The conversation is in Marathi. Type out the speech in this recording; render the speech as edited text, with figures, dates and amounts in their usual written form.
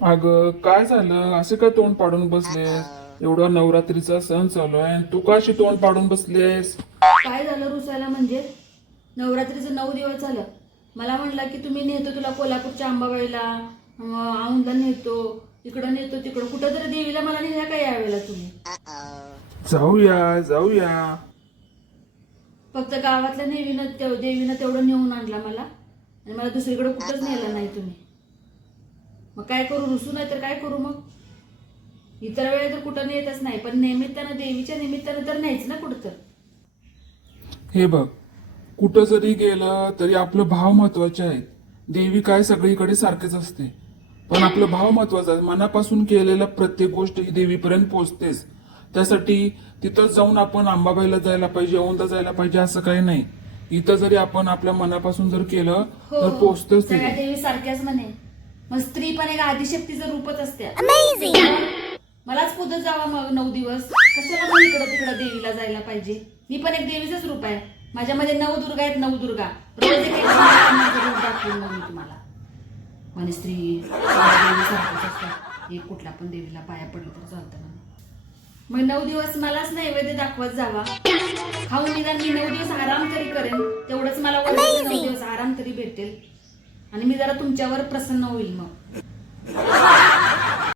अगं काय झालं असे काय तोंड पाडून बसलेस? एवढा नवरात्रीचा सण चालू आहे आणि तू का अशी तोंड पाडून बसलेस? काय झालं रुसायला म्हणजे? नवरात्रीचं 9 दिवस झालं. मला म्हणला की तुम्ही नेतो तुला कोल्हापूरच्या अंबाबाईला, औंधला नेतो, इकडं नेतो तिकडं, कुठं तरी देवीला मला नेल्या काय यावेळेला तुम्ही? जाऊया जाऊया. फक्त गावातल्या देवीनं तेवढं नेऊन आणला मला, आणि मला दुसरीकडे कुठंच नेलं नाही तुम्ही. मग काय करू, रुसू नाही तर काय करू मग? इतर वेळेस तर कुठं नेतच नाही, पण निमित्तानं देवीच्या निमित्तानं तर न्यायच ना कुठं तर. हे बघ, कुठं जरी गेलं तरी आपलं भाव महत्वाचे आहेत. देवी काय सगळीकडे सारखेच असते, पण आपलं भाव महत्वाचा आहे. मनापासून केलेल्या प्रत्येक गोष्ट ही देवीपर्यंत पोहोचतेच. त्यासाठी तिथं जाऊन आपण अंबाबाईला जायला पाहिजे, औंधला जायला पाहिजे असं काही नाही. इथं जरी आपण आपल्या मनापासून जर केलं तर पोहोचतच सगळ्या ते. देवी सारख्याच म्हणे. मग स्त्री पण एक आदिशक्तीचं रूपच असते. मलाच पुढे जावा मग 9 दिवस, कशाला मग इकडं तिकडं देवीला जायला पाहिजे? मी पण एक देवीचंच रूप आहे. माझ्यामध्ये 9 दुर्गा आहेत, 9 दुर्गा. रोज एक माझं रूप दाखवून मग मी तुम्हाला म्हणे स्त्री देवी सारखंच असतात, एक कुठल्या पण देवीला पाया पडलं तर चालतं म्हणे. मग 9 दिवस मलाच नैवेद्य दाखवत जावा. खाऊन निदान मी 9 दिवस आराम तरी करेन, तेवढंच मला 9 दिवस आराम तरी भेटेल, आणि मी जरा तुमच्यावर प्रसन्न होईल मग.